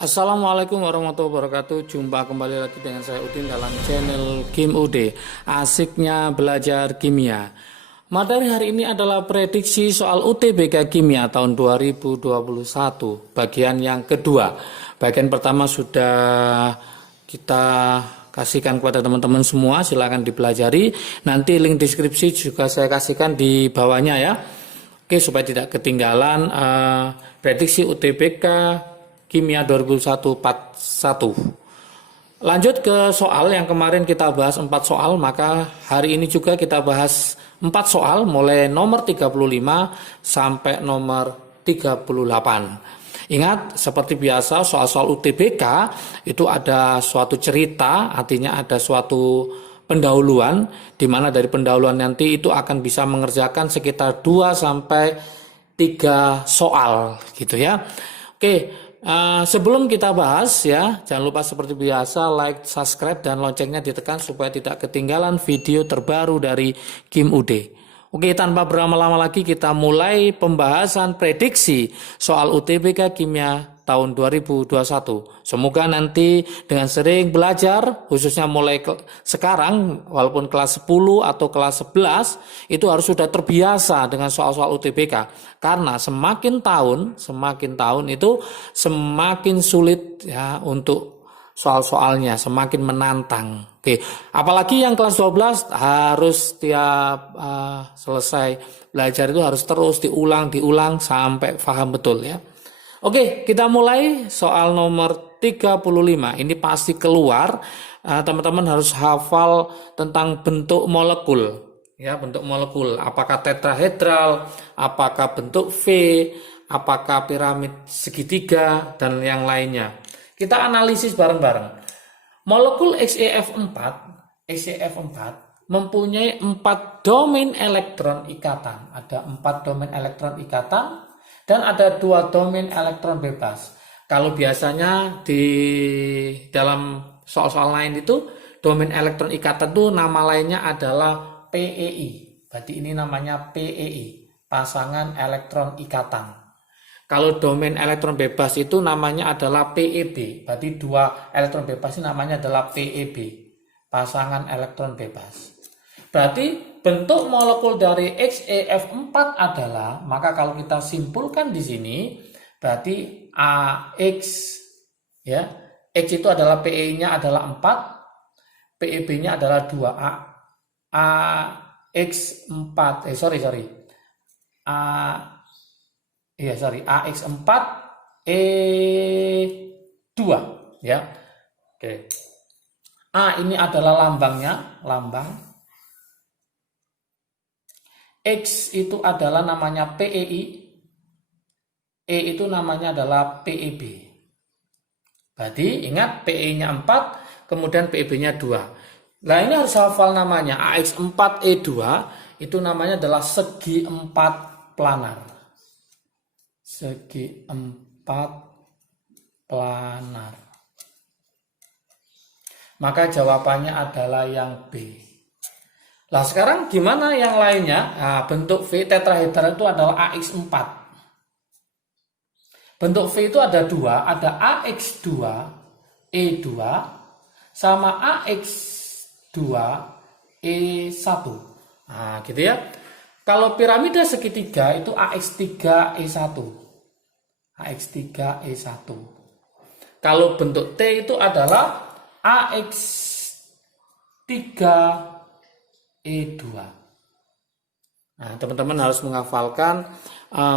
Assalamualaikum warahmatullahi wabarakatuh. Jumpa kembali lagi dengan saya Udin dalam channel Kim UD. Asiknya belajar kimia. Materi hari ini adalah prediksi soal UTBK Kimia tahun 2021, bagian yang kedua. Bagian pertama sudah kita kasihkan kepada teman-teman semua, silakan dipelajari. Nanti link deskripsi juga saya kasihkan di bawahnya ya. Oke, supaya tidak ketinggalan prediksi UTBK Kimia 2021 part 1. Lanjut ke soal yang kemarin kita bahas 4 soal, maka hari ini juga kita bahas 4 soal mulai nomor 35 sampai nomor 38. Ingat, seperti biasa soal-soal UTBK itu ada suatu cerita, artinya ada suatu pendahuluan, di mana dari pendahuluan nanti itu akan bisa mengerjakan sekitar 2 sampai 3 soal gitu ya. Oke. Sebelum kita bahas ya, jangan lupa seperti biasa like, subscribe, dan loncengnya ditekan supaya tidak ketinggalan video terbaru dari Kim UD. Oke, tanpa berlama-lama lagi kita mulai pembahasan prediksi soal UTBK Kimia tahun 2021. Semoga nanti dengan sering belajar, khususnya mulai sekarang, walaupun kelas 10 atau kelas 11, itu harus sudah terbiasa dengan soal-soal UTBK. Karena semakin tahun itu semakin sulit ya untuk soal-soalnya, semakin menantang. Oke, apalagi yang kelas 12 harus tiap selesai belajar itu harus terus diulang sampai paham betul ya. Oke, kita mulai soal nomor 35. Ini pasti keluar. Teman-teman harus hafal tentang bentuk molekul. Ya, bentuk molekul. Apakah tetrahedral, apakah bentuk V, apakah piramid segitiga, dan yang lainnya. Kita analisis bareng-bareng. Molekul XeF4 mempunyai 4 domain elektron ikatan. Ada 4 domain elektron ikatan dan ada 2 domain elektron bebas. Kalau biasanya di dalam soal-soal lain itu domain elektron ikatan itu nama lainnya adalah PEI. Berarti ini namanya PEI, pasangan elektron ikatan. Kalau domain elektron bebas itu namanya adalah PEB. Berarti 2 elektron bebas ini namanya adalah PEB, pasangan elektron bebas. Berarti bentuk molekul dari XeF4 adalah, maka kalau kita simpulkan di sini, berarti AX ya. X itu adalah PE-nya adalah 4, PEB-nya adalah 2. AX4 AX4 E2 ya. Oke. A ini adalah lambangnya, lambang. X itu adalah namanya PEI, E itu namanya adalah PEB. Berarti ingat PE-nya 4, kemudian PEB-nya 2. Nah ini harus hafal namanya, AX4E2 itu namanya adalah segi 4 planar. Segi 4 planar. Maka jawabannya adalah yang B. Nah sekarang gimana yang lainnya? Nah, bentuk V tetrahedral itu adalah AX4. Bentuk V itu ada 2, ada AX2 E2 sama AX2 E1. Nah gitu ya. Kalau piramida segitiga itu AX3 E1. AX3 E1. Kalau bentuk T itu adalah AX3 E2. Nah, teman-teman harus menghafalkan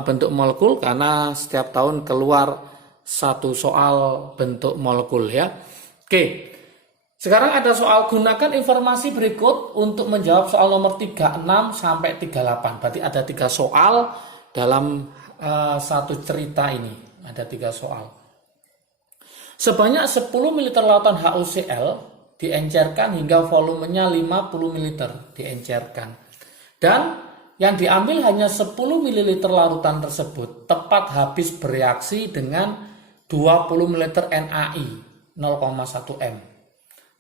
bentuk molekul karena setiap tahun keluar satu soal bentuk molekul ya. Oke. Sekarang ada soal, gunakan informasi berikut untuk menjawab soal nomor 36 sampai 38. Berarti ada 3 soal dalam satu cerita ini. Ada 3 soal. Sebanyak 10 ml lautan HuCl diencerkan hingga volumenya 50 ml diencerkan. Dan yang diambil hanya 10 ml larutan tersebut tepat habis bereaksi dengan 20 ml NaI 0,1 m.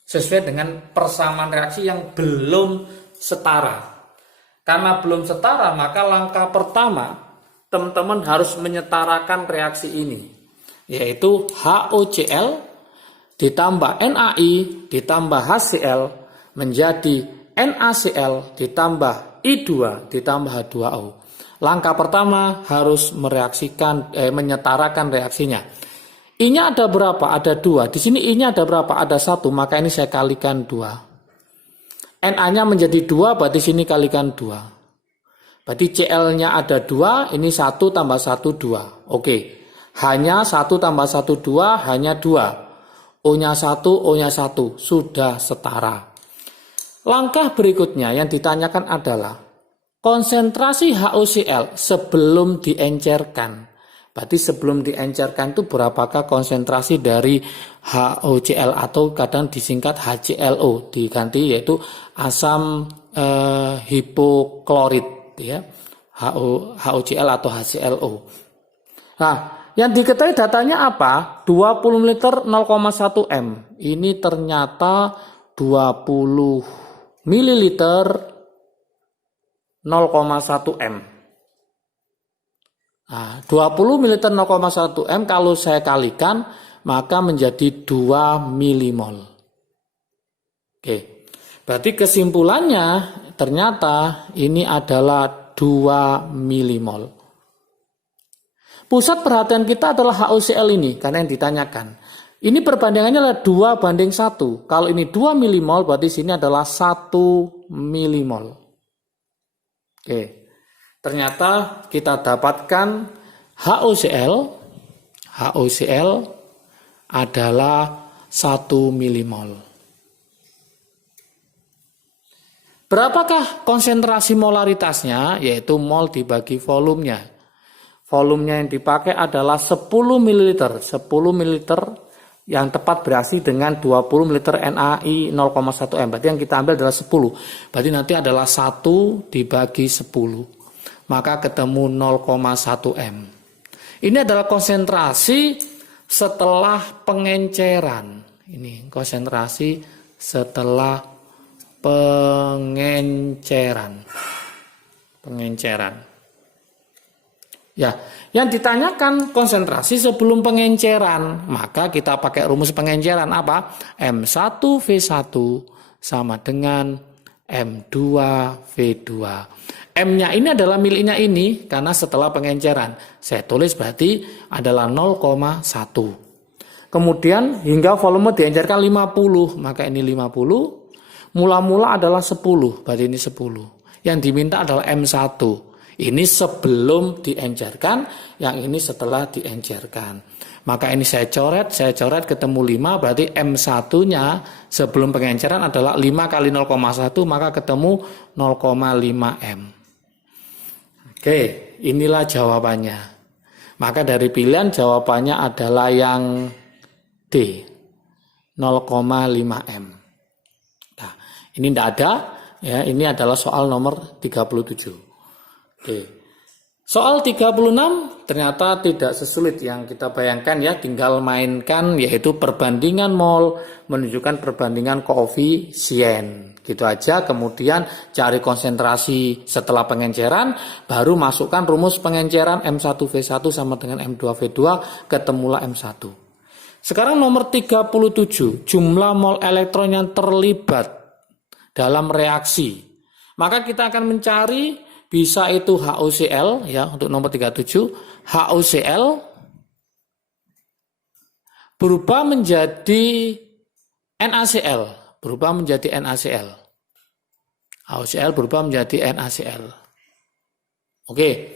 Sesuai dengan persamaan reaksi yang belum setara. Karena belum setara, maka langkah pertama teman-teman harus menyetarakan reaksi ini. yaitu HOCl ditambah NaI ditambah HCl menjadi NaCl ditambah I2 ditambah H2O. Langkah pertama harus menyetarakan reaksinya. I-nya ada berapa? Ada 2. Di sini I-nya ada berapa? Ada 1, maka ini saya kalikan 2. Na-nya menjadi 2, berarti sini kalikan 2. Berarti Cl-nya ada 2, ini 1 tambah 1, 2. Oke, hanya 1 tambah 1, 2, hanya 2. O-nya 1, O-nya 1, sudah setara. Langkah berikutnya yang ditanyakan adalah konsentrasi HOCl sebelum diencerkan. Berarti sebelum diencerkan itu berapakah konsentrasi dari HOCl atau kadang disingkat HClO, diganti yaitu asam hipoklorit ya. HOCl atau HClO. Nah, yang diketahui datanya apa? 20 ml 0,1 M. Ini ternyata 20 ml 0,1 M. Nah, 20 ml 0,1 M kalau saya kalikan maka menjadi 2 milimol. Oke. Berarti kesimpulannya ternyata ini adalah 2 milimol. Pusat perhatian kita adalah HOCl ini karena yang ditanyakan. Ini perbandingannya adalah 2:1. Kalau ini 2 milimol berarti sini adalah 1 milimol. Oke. Ternyata kita dapatkan HOCl adalah 1 milimol. Berapakah konsentrasi molaritasnya? Yaitu mol dibagi volumenya. Volumenya yang dipakai adalah 10 ml. 10 ml yang tepat beraksi dengan 20 ml NaI 0,1 M. Berarti yang kita ambil adalah 10. Berarti nanti adalah 1 dibagi 10. Maka ketemu 0,1 M. Ini adalah konsentrasi setelah pengenceran. Ini konsentrasi setelah pengenceran. Ya, yang ditanyakan konsentrasi sebelum pengenceran, maka kita pakai rumus pengenceran apa? M1V1 sama dengan M2V2. M-nya ini adalah miliknya ini karena setelah pengenceran. Saya tulis berarti adalah 0,1. Kemudian hingga volume diencerkan 50, maka ini 50. Mula-mula adalah 10, berarti ini 10. Yang diminta adalah M1. Ini sebelum diencerkan, yang ini setelah diencerkan. Maka ini saya coret ketemu 5, berarti M1-nya sebelum pengenceran adalah 5 kali 0,1, maka ketemu 0,5 M. Oke, inilah jawabannya. Maka dari pilihan jawabannya adalah yang D, 0,5 M. Nah, ini tidak ada, ya, ini adalah soal nomor 37. Oke. Soal 36 ternyata tidak sesulit yang kita bayangkan ya, tinggal mainkan yaitu perbandingan mol menunjukkan perbandingan koefisien. Gitu aja, kemudian cari konsentrasi setelah pengenceran, baru masukkan rumus pengenceran M1V1 sama dengan M2V2, ketemulah M1. Sekarang nomor 37, jumlah mol elektron yang terlibat dalam reaksi. Maka kita akan mencari bisa itu HOCl ya, untuk nomor 37, HOCl berubah menjadi NaCl, HOCl berubah menjadi NaCl. Oke.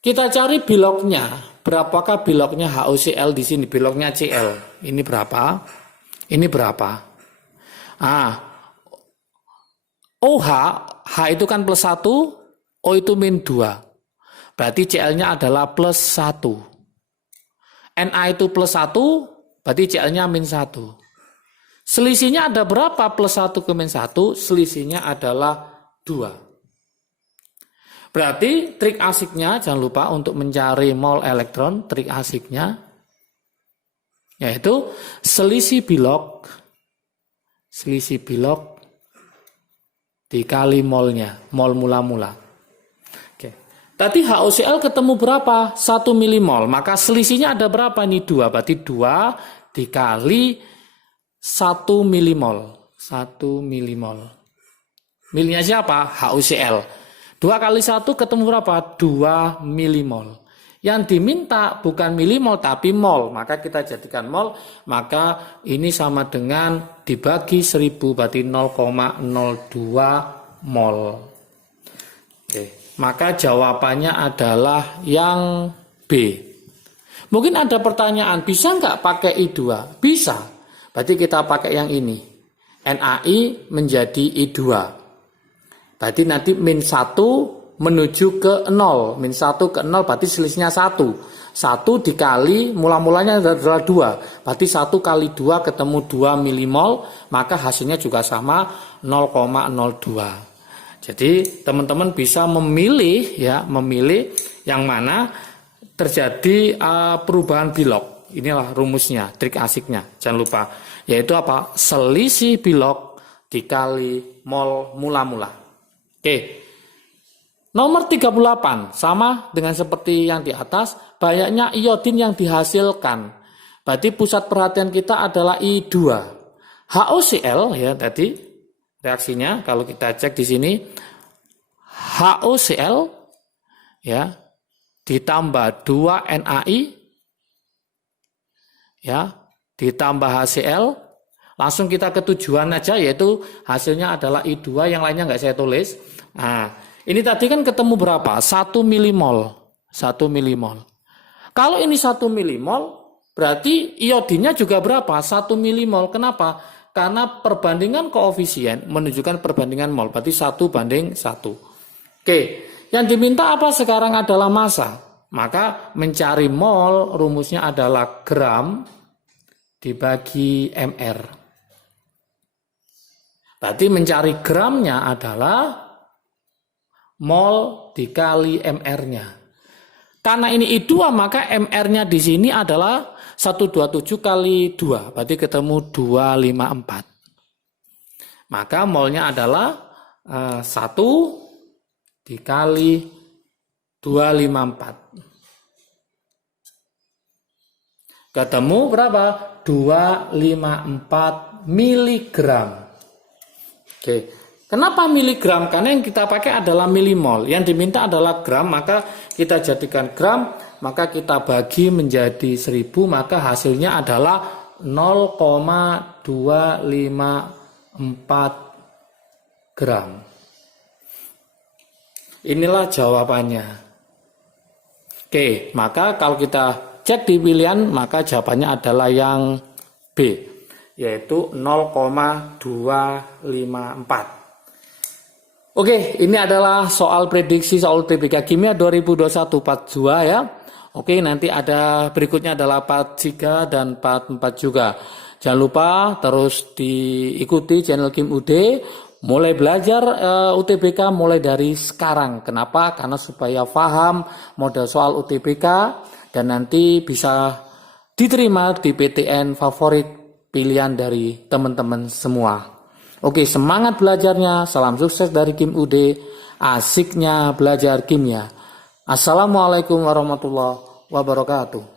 Kita cari biloknya. Berapakah biloknya HOCl di sini? Biloknya Cl. Ini berapa? Ini berapa? OH, H itu kan plus 1, O itu min 2. Berarti Cl-nya adalah plus 1. Na itu plus 1, berarti Cl-nya min 1. Selisihnya ada berapa plus 1 ke min 1? Selisihnya adalah 2. Berarti trik asiknya, jangan lupa untuk mencari mol elektron, trik asiknya yaitu selisih bilok dikali molnya, mol mula-mula. Tadi HOCl ketemu berapa? 1 milimol. Maka selisihnya ada berapa nih? 2. Berarti 2 dikali 1 milimol. 1 milimol. Milnya siapa? HOCl. 2 kali 1 ketemu berapa? 2 milimol. Yang diminta bukan milimol tapi mol. Maka kita jadikan mol. Maka ini sama dengan dibagi 1000. Berarti 0,02 mol. Oke. Maka jawabannya adalah yang B. Mungkin ada pertanyaan, bisa nggak pakai I2? Bisa. Berarti kita pakai yang ini. NaI menjadi I2. Berarti nanti min 1 menuju ke 0. Min 1 ke 0 berarti selisihnya 1. 1 dikali, mula-mulanya adalah 2. Berarti 1 kali 2 ketemu 2 milimol, maka hasilnya juga sama 0,02. Jadi teman-teman bisa memilih yang mana terjadi perubahan bilog. Inilah rumusnya, trik asiknya. Jangan lupa, yaitu apa? Selisih bilog dikali mol mula-mula. Oke. Nomor 38 sama dengan seperti yang di atas, banyaknya iodin yang dihasilkan. Berarti pusat perhatian kita adalah I2. HOCl ya tadi reaksinya kalau kita cek di sini HOCl ya ditambah 2 NaI ya ditambah HCl, langsung kita ke tujuan aja, yaitu hasilnya adalah I2, yang lainnya nggak saya tulis. Nah, ini tadi kan ketemu berapa? 1 milimol. 1 milimol. Kalau ini 1 milimol berarti iodinnya juga berapa? 1 milimol. Kenapa? Karena perbandingan koefisien menunjukkan perbandingan mol, berarti 1:1. Oke, yang diminta apa sekarang adalah massa. Maka mencari mol rumusnya adalah gram dibagi mr. Berarti mencari gramnya adalah mol dikali mr-nya. Karena ini I2 maka mr-nya di sini adalah 127 kali 2, berarti ketemu 254. Maka molnya adalah 1 dikali 254. Ketemu berapa? 254 miligram. Oke. Kenapa miligram? Karena yang kita pakai adalah milimol. Yang diminta adalah gram, maka kita jadikan gram, maka kita bagi menjadi 1000, maka hasilnya adalah 0,254 gram. Inilah jawabannya. Oke, maka kalau kita cek di pilihan, maka jawabannya adalah yang B, yaitu 0,254. Oke, ini adalah soal prediksi soal UTBK Kimia 2021 42 ya. Oke, nanti ada berikutnya adalah part 3 dan part 4 juga. Jangan lupa terus diikuti channel Kim UD, mulai belajar UTBK mulai dari sekarang. Kenapa? Karena supaya paham model soal UTBK dan nanti bisa diterima di PTN favorit pilihan dari teman-teman semua. Oke, semangat belajarnya, salam sukses dari Kim UD, asiknya belajar kimia. Assalamualaikum warahmatullahi wabarakatuh.